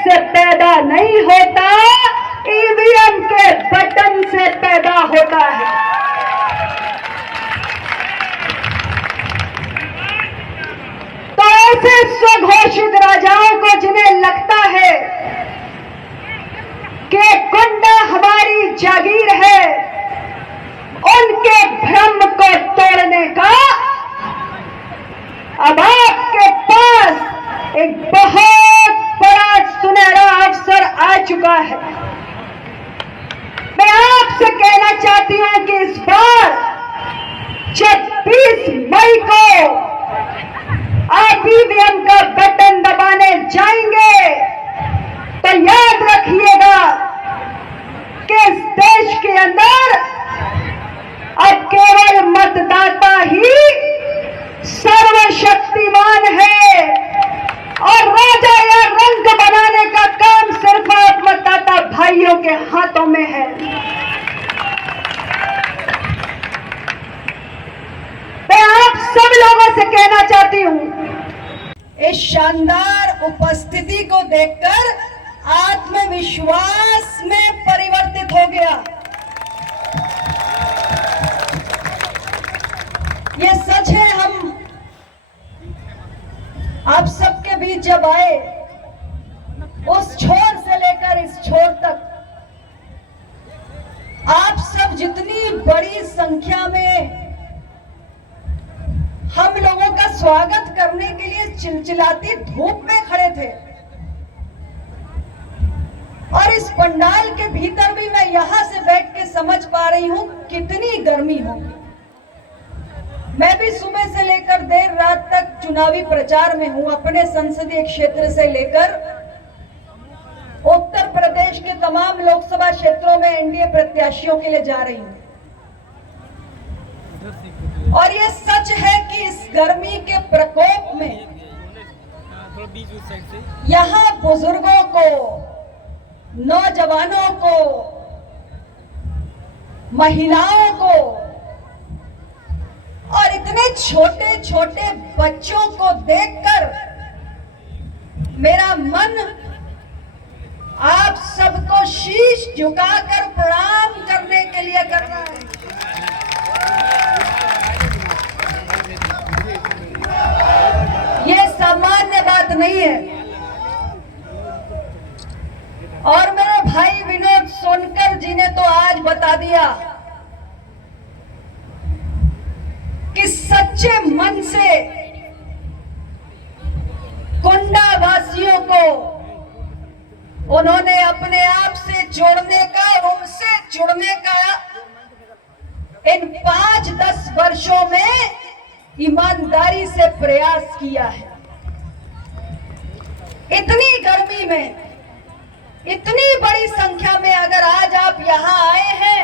से पैदा नहीं होता, ईवीएम के बटन से पैदा होता है। तो ऐसे स्वघोषित राजाओं को जिन्हें लगता है कि गुंडा हमारी जागीर है, उनके भ्रम को तोड़ने का अब आपके पास एक बहुत बड़ा सुनहरा अवसर आ चुका है। मैं आपसे कहना चाहती हूं कि इस बार जब 20 मई को आप ईवीएम का बटन दबाने जाएंगे तो याद रखिएगा कि इस देश के अंदर अब केवल मतदाता ही सर्वशक्तिमान है और राजा या रंग बनाने का काम सिर्फ आप मतदाता भाइयों के हाथों में है। मैं आप सब लोगों से कहना चाहती हूं, इस शानदार उपस्थिति को देखकर आत्मविश्वास में परिवर्तित हो गया। ये सच है, हम आप सबके बीच जब आए, उस छोर से लेकर इस छोर तक आप सब जितनी बड़ी संख्या में हम लोगों का स्वागत करने के लिए चिलचिलाती धूप में खड़े थे, और इस पंडाल के भीतर भी मैं यहां से बैठ के समझ पा रही हूं कितनी गर्मी होगी। मैं भी सुबह से लेकर देर रात तक चुनावी प्रचार में हूं, अपने संसदीय क्षेत्र से लेकर उत्तर प्रदेश के तमाम लोकसभा क्षेत्रों में एनडीए प्रत्याशियों के लिए जा रही हूं। और ये सच है कि इस गर्मी के प्रकोप में यहाँ बुजुर्गों को, नौजवानों को, महिलाओं को और इतने छोटे छोटे बच्चों को देखकर मेरा मन आप सबको शीश झुकाकर प्रणाम करने के लिए कर रहा है। ये सामान्य बात नहीं है। और मेरे भाई विनोद सोनकर जी ने तो आज बता दिया कि सच्चे मन से कुंडा वासियों को उन्होंने अपने आप से जोड़ने का, उनसे जुड़ने का इन 5-10 वर्षों में ईमानदारी से प्रयास किया है। इतनी गर्मी में, इतनी बड़ी संख्या में अगर आज आप यहां आए हैं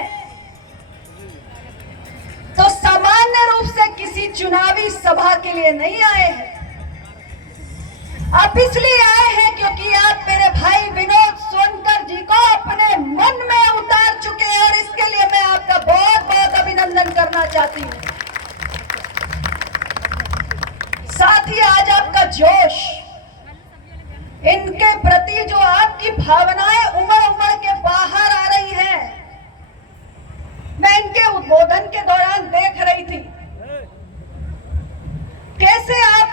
तो सामान्य रूप से किसी चुनावी सभा के लिए नहीं आए हैं। आप इसलिए आए हैं क्योंकि आप मेरे भाई विनोद सोनकर जी को अपने मन में उतार चुके हैं, और इसके लिए मैं आपका बहुत बहुत अभिनंदन करना चाहती हूं। साथ ही आज आपका जोश, इनके प्रति जो आपकी भावनाएं उमड़ उमड़ के बाहर आ रही हैं, मैं इनके उद्बोधन के दौरान देख रही थी कैसे आप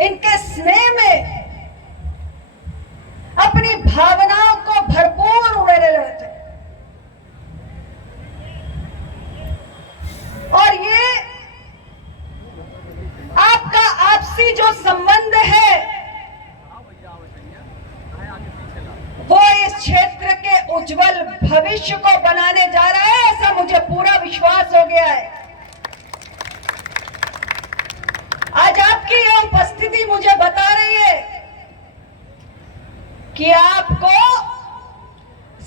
इनके स्नेह में अपनी भावनाओं को भरपूर उड़ेले रहे थे। और ये आपका आपसी जो संबंध है वो इस क्षेत्र के उज्जवल भविष्य को बनाने जा रहा है, ऐसा मुझे पूरा विश्वास हो गया है। आज आपकी यह उपस्थिति मुझे बता रही है कि आपको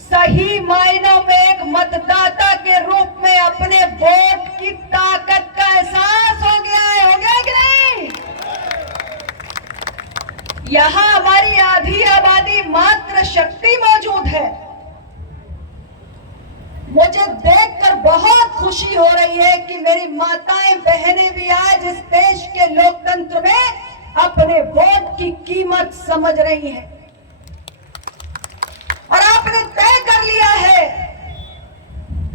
सही मायनों में एक मतदाता के रूप में अपने वोट की ताकत का एहसास हो गया है। हो गया कि नहीं? यहां हमारी आधी आबादी मात्र शक्ति मौजूद है। मुझे देखकर बहुत खुशी हो रही है कि मेरी माताएं बहनें भी आज इस देश के लोकतंत्र में अपने वोट की कीमत समझ रही हैं।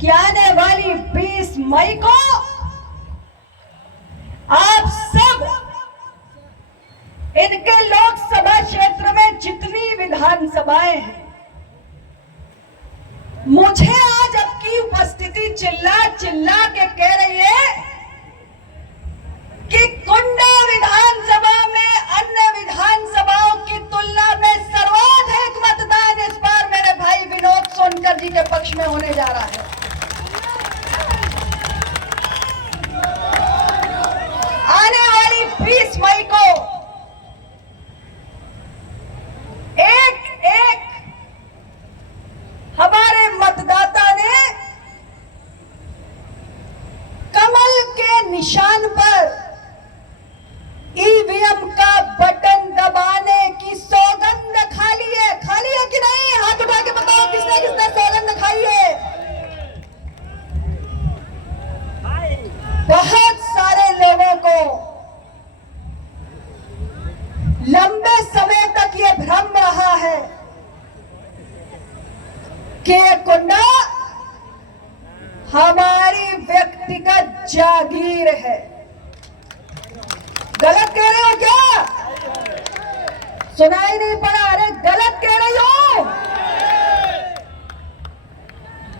कि आने वाली 20 मई को आप सब इनके लोकसभा क्षेत्र में जितनी विधानसभाएं हैं, मुझे आज आपकी उपस्थिति चिल्ला चिल्ला के कह रही है कि कुंडा विधानसभा में अन्य विधानसभाओं की तुलना में सर्वाधिक मतदान इस बार मेरे भाई विनोद सोनकर जी के पक्ष में होने जा रहा है। आने वाली 20 मई को एक हमारे मतदाता ने कमल के निशान पर ईवीएम का बटन दबाने की सौगंध खा ली है कि नहीं? हाथ उठा के बताओ किसने किसने सौगंध खाई है। बहुत सारे लोगों को लंबे समय तक ये भ्रम रहा है कि ये कुंडा हमारी व्यक्तिगत जागीर है। गलत कह रहे हो क्या? सुनाई नहीं पड़ा? अरे गलत कह रहे हो।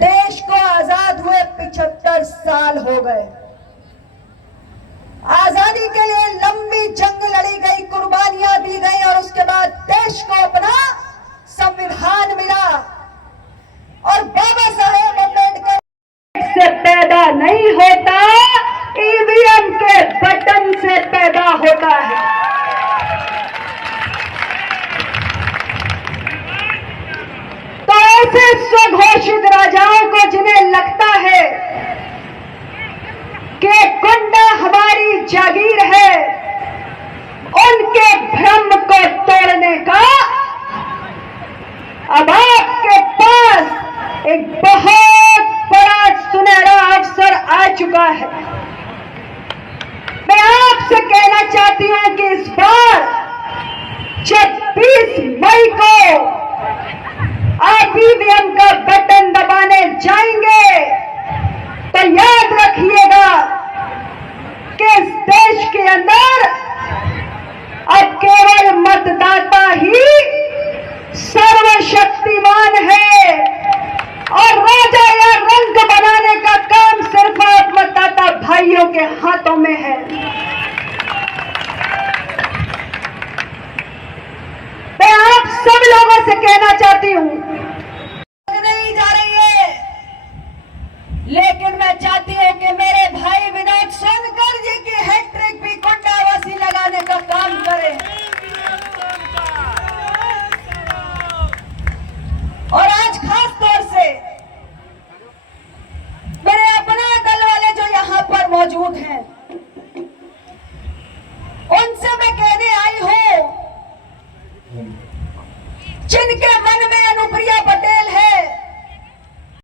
देश को आजाद हुए 75 साल हो गए। आजादी के लिए लंबी जंग लड़ी गई, कुर्बानियां दी गई और उसके बाद देश को अपना संविधान मिला। और बाबा साहेब अम्बेडकर से पैदा नहीं होता, ईवीएम के बटन से पैदा होता है। तो ऐसे स्वघोषित राजाओं को जिन्हें लगता है कि कुंडा हमारी जागीर है, उनके भ्रम को तोड़ने का अब आपके पास एक बहुत बड़ा सुनहरा अवसर आ चुका है। मैं आपसे कहना चाहती हूं कि इस बार जब 20 मई को आप ईवीएम का बटन दबाने जाएंगे तो याद रखिएगा कि इस देश के अंदर अब केवल मतदाता ही सर्वशक्तिमान है और राजा या रंग बनाने का काम सिर्फ आप मतदाता भाइयों के हाथों में है। मैं आप सब लोगों से कहना चाहती हूं